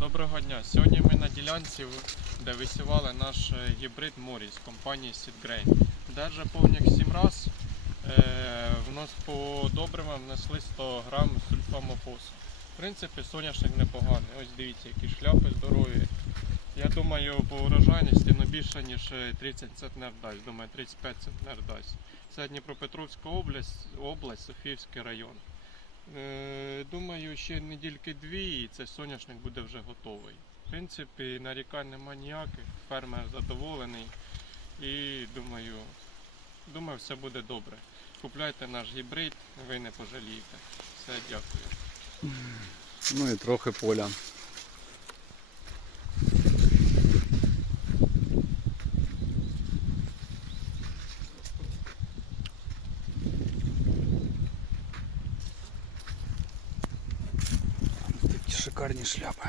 Доброго дня. Сьогодні ми на ділянці, де висівали наш е, гібрид Моріс компанії Seedgrain. Держа повник 7 раз. Е, в нас по добривам внесли 100 грам сульфамофосу. В принципі, соняшник непоганий. Ось дивіться, які шляпи здорові. Я думаю, по урожайності ну, більше, ніж е, 30 центнер дасть. Думаю, 35 центнер дасть. Це Дніпропетровська область, область Софіївський район. Е, Думаю, ще недільки дві і цей соняшник буде вже готовий. В принципі, нарікань нема ніяких, фермер задоволений і думаю, думаю, все буде добре. Купляйте наш гібрид, ви не пожалієте. Все, дякую. Ну і трохи поля. шикарні шляпи.